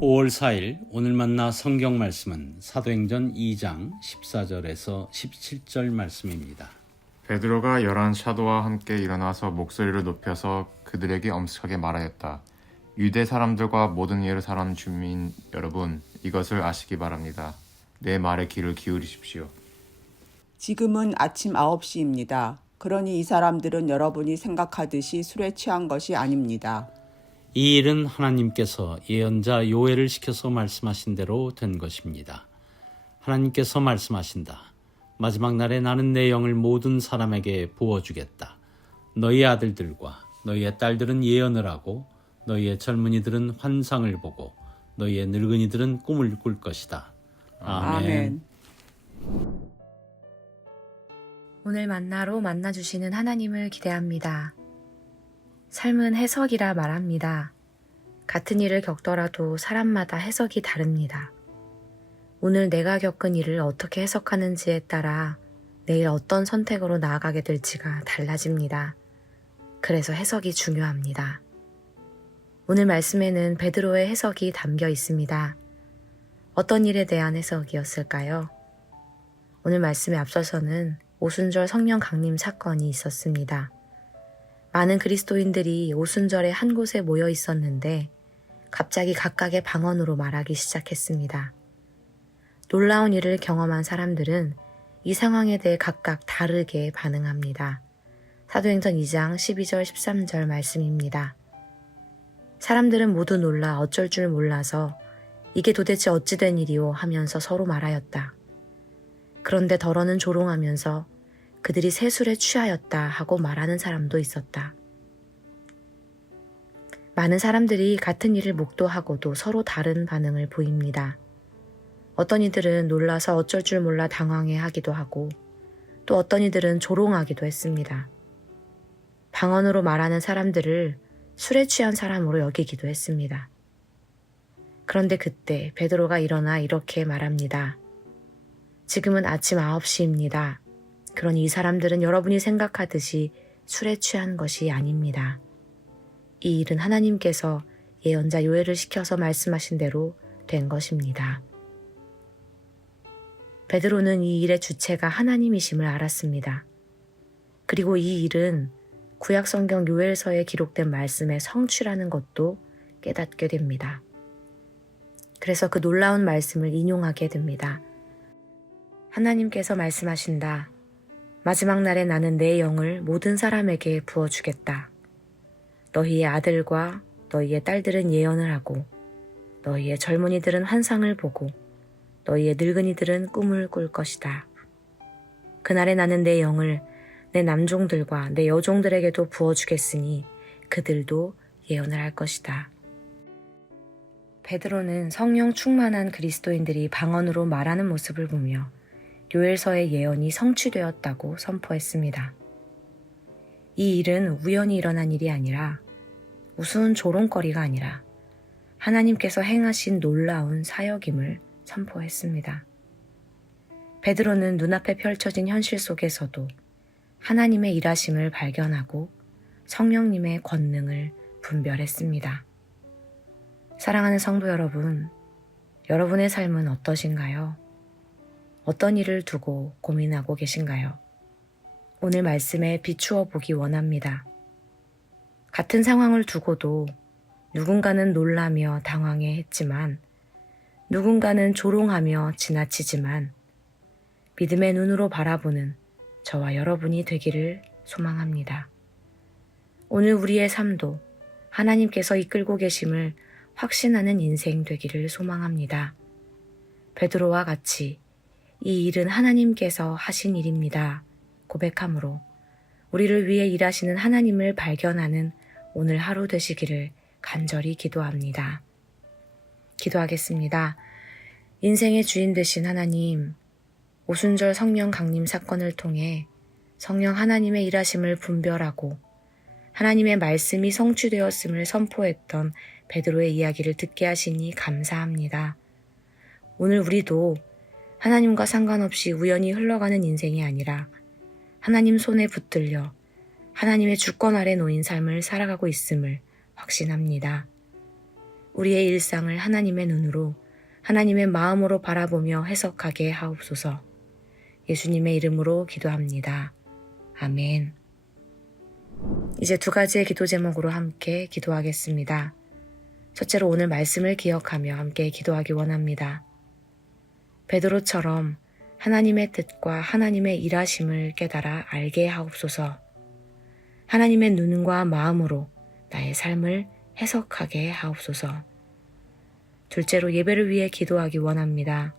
5월 4일 오늘 만나 성경 말씀은 사도행전 2장 14절에서 17절 말씀입니다. 베드로가 11 사도와 함께 일어나서 목소리를 높여서 그들에게 엄숙하게 말하였다. 유대 사람들과 모든 예루살렘 주민 여러분, 이것을 아시기 바랍니다. 내 말에 귀를 기울이십시오. 지금은 아침 9시입니다. 그러니 이 사람들은 여러분이 생각하듯이 술에 취한 것이 아닙니다. 이 일은 하나님께서 예언자 요엘을 시켜서 말씀하신 대로 된 것입니다. 하나님께서 말씀하신다. 마지막 날에 나는 내 영을 모든 사람에게 부어주겠다. 너희 아들들과 너희의 딸들은 예언을 하고 너희의 젊은이들은 환상을 보고 너희의 늙은이들은 꿈을 꿀 것이다. 아멘. 오늘 만나로 만나주시는 하나님을 기대합니다. 삶은 해석이라 말합니다. 같은 일을 겪더라도 사람마다 해석이 다릅니다. 오늘 내가 겪은 일을 어떻게 해석하는지에 따라 내일 어떤 선택으로 나아가게 될지가 달라집니다. 그래서 해석이 중요합니다. 오늘 말씀에는 베드로의 해석이 담겨 있습니다. 어떤 일에 대한 해석이었을까요? 오늘 말씀에 앞서서는 오순절 성령 강림 사건이 있었습니다. 많은 그리스도인들이 오순절에 한 곳에 모여 있었는데 갑자기 각각의 방언으로 말하기 시작했습니다. 놀라운 일을 경험한 사람들은 이 상황에 대해 각각 다르게 반응합니다. 사도행전 2장 12절 13절 말씀입니다. 사람들은 모두 놀라 어쩔 줄 몰라서 이게 도대체 어찌 된 일이오 하면서 서로 말하였다. 그런데 덜어는 조롱하면서 그들이 새술에 취하였다 하고 말하는 사람도 있었다. 많은 사람들이 같은 일을 목도하고도 서로 다른 반응을 보입니다. 어떤 이들은 놀라서 어쩔 줄 몰라 당황해 하기도 하고 또 어떤 이들은 조롱하기도 했습니다. 방언으로 말하는 사람들을 술에 취한 사람으로 여기기도 했습니다. 그런데 그때 베드로가 일어나 이렇게 말합니다. 지금은 아침 9시입니다. 그러니 이 사람들은 여러분이 생각하듯이 술에 취한 것이 아닙니다. 이 일은 하나님께서 예언자 요엘을 시켜서 말씀하신 대로 된 것입니다. 베드로는 이 일의 주체가 하나님이심을 알았습니다. 그리고 이 일은 구약성경 요엘서에 기록된 말씀의 성취라는 것도 깨닫게 됩니다. 그래서 그 놀라운 말씀을 인용하게 됩니다. 하나님께서 말씀하신다. 마지막 날에 나는 내 영을 모든 사람에게 부어주겠다. 너희의 아들과 너희의 딸들은 예언을 하고 너희의 젊은이들은 환상을 보고 너희의 늙은이들은 꿈을 꿀 것이다. 그날에 나는 내 영을 내 남종들과 내 여종들에게도 부어주겠으니 그들도 예언을 할 것이다. 베드로는 성령 충만한 그리스도인들이 방언으로 말하는 모습을 보며 요엘서의 예언이 성취되었다고 선포했습니다. 이 일은 우연히 일어난 일이 아니라 우스운 조롱거리가 아니라 하나님께서 행하신 놀라운 사역임을 선포했습니다. 베드로는 눈앞에 펼쳐진 현실 속에서도 하나님의 일하심을 발견하고 성령님의 권능을 분별했습니다. 사랑하는 성도 여러분, 여러분의 삶은 어떠신가요? 어떤 일을 두고 고민하고 계신가요? 오늘 말씀에 비추어 보기 원합니다. 같은 상황을 두고도 누군가는 놀라며 당황해 했지만 누군가는 조롱하며 지나치지만 믿음의 눈으로 바라보는 저와 여러분이 되기를 소망합니다. 오늘 우리의 삶도 하나님께서 이끌고 계심을 확신하는 인생 되기를 소망합니다. 베드로와 같이 이 일은 하나님께서 하신 일입니다. 고백함으로 우리를 위해 일하시는 하나님을 발견하는 오늘 하루 되시기를 간절히 기도합니다. 기도하겠습니다. 인생의 주인 되신 하나님, 오순절 성령 강림 사건을 통해 성령 하나님의 일하심을 분별하고 하나님의 말씀이 성취되었음을 선포했던 베드로의 이야기를 듣게 하시니 감사합니다. 오늘 우리도 하나님과 상관없이 우연히 흘러가는 인생이 아니라 하나님 손에 붙들려 하나님의 주권 아래 놓인 삶을 살아가고 있음을 확신합니다. 우리의 일상을 하나님의 눈으로, 하나님의 마음으로 바라보며 해석하게 하옵소서. 예수님의 이름으로 기도합니다. 아멘. 이제 2가지의 기도 제목으로 함께 기도하겠습니다. 첫째로 오늘 말씀을 기억하며 함께 기도하기 원합니다. 베드로처럼 하나님의 뜻과 하나님의 일하심을 깨달아 알게 하옵소서. 하나님의 눈과 마음으로 나의 삶을 해석하게 하옵소서. 둘째로 예배를 위해 기도하기 원합니다.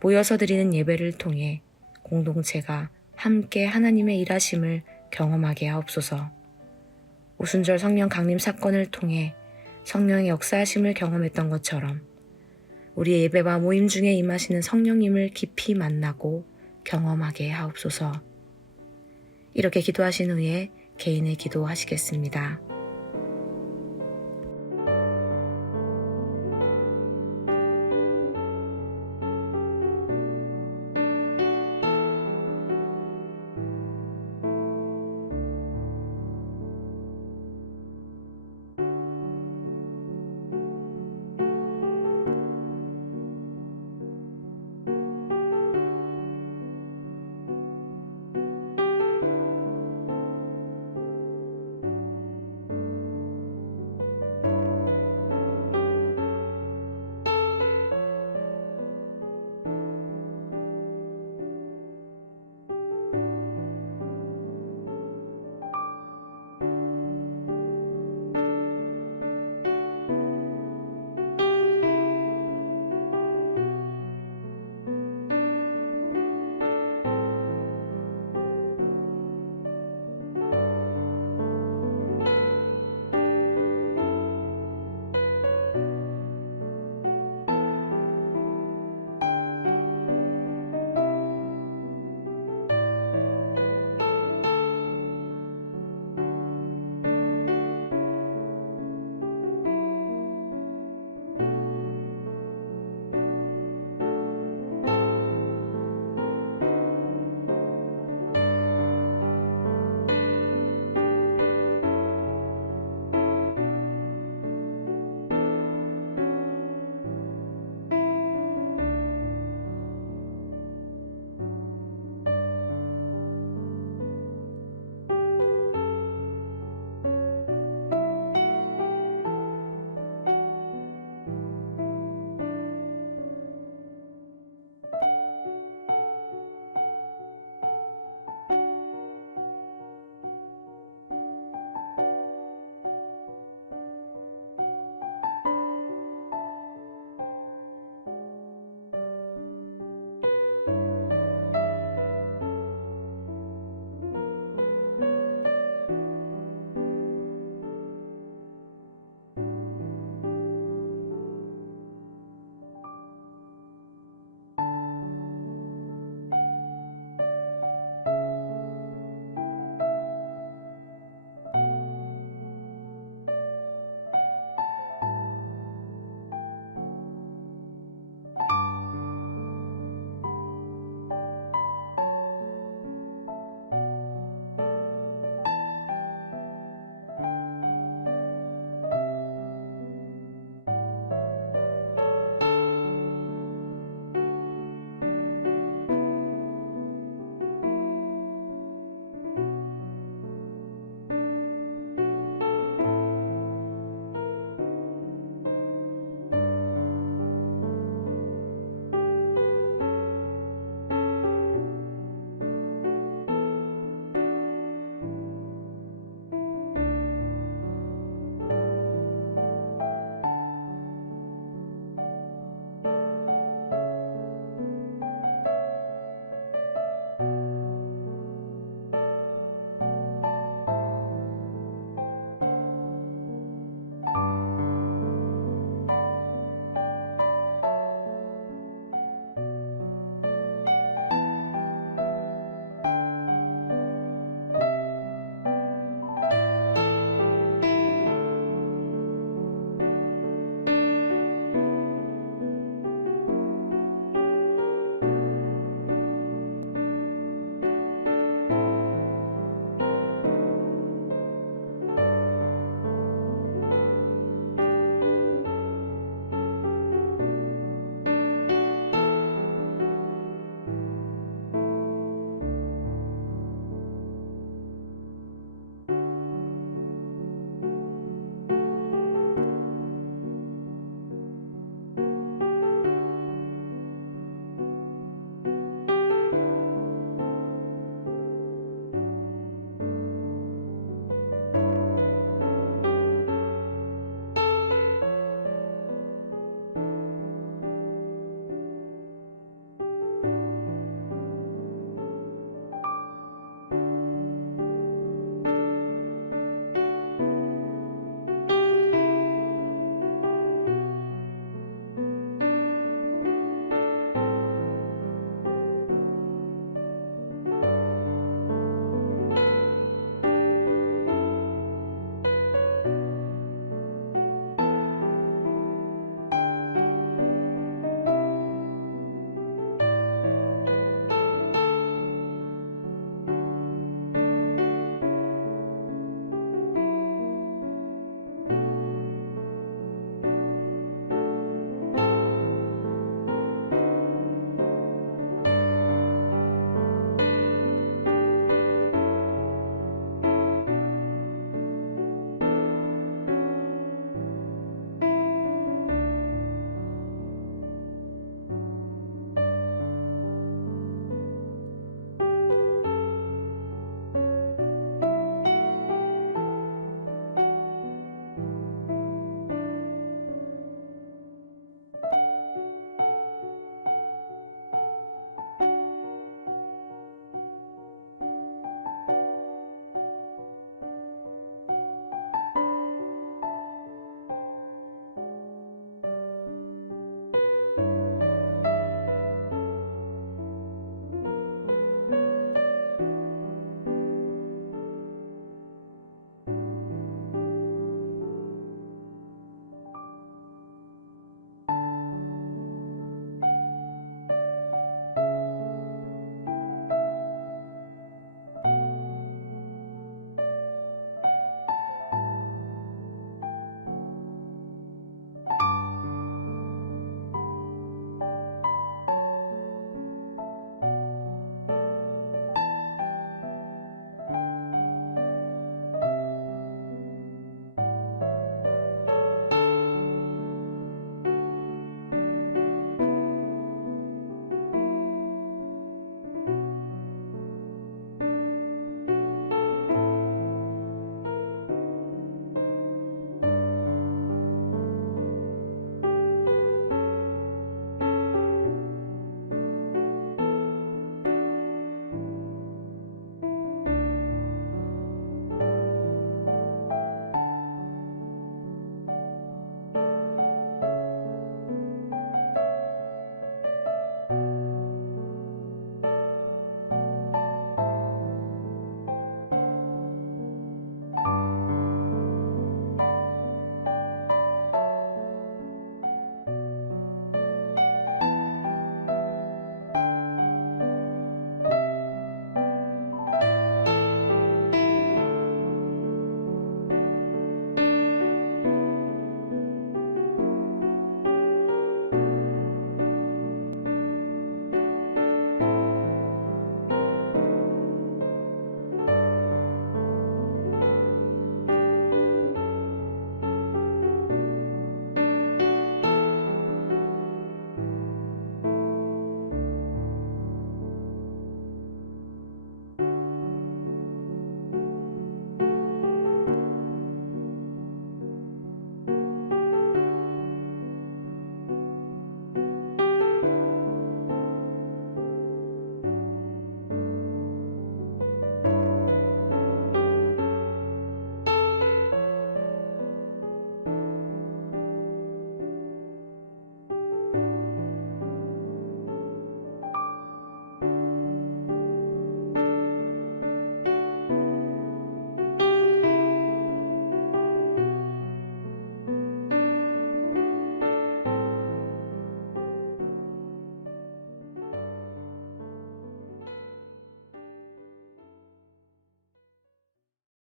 모여서 드리는 예배를 통해 공동체가 함께 하나님의 일하심을 경험하게 하옵소서. 오순절 성령 강림 사건을 통해 성령의 역사하심을 경험했던 것처럼 우리의 예배와 모임 중에 임하시는 성령님을 깊이 만나고 경험하게 하옵소서. 이렇게 기도하신 후에 개인의 기도하시겠습니다.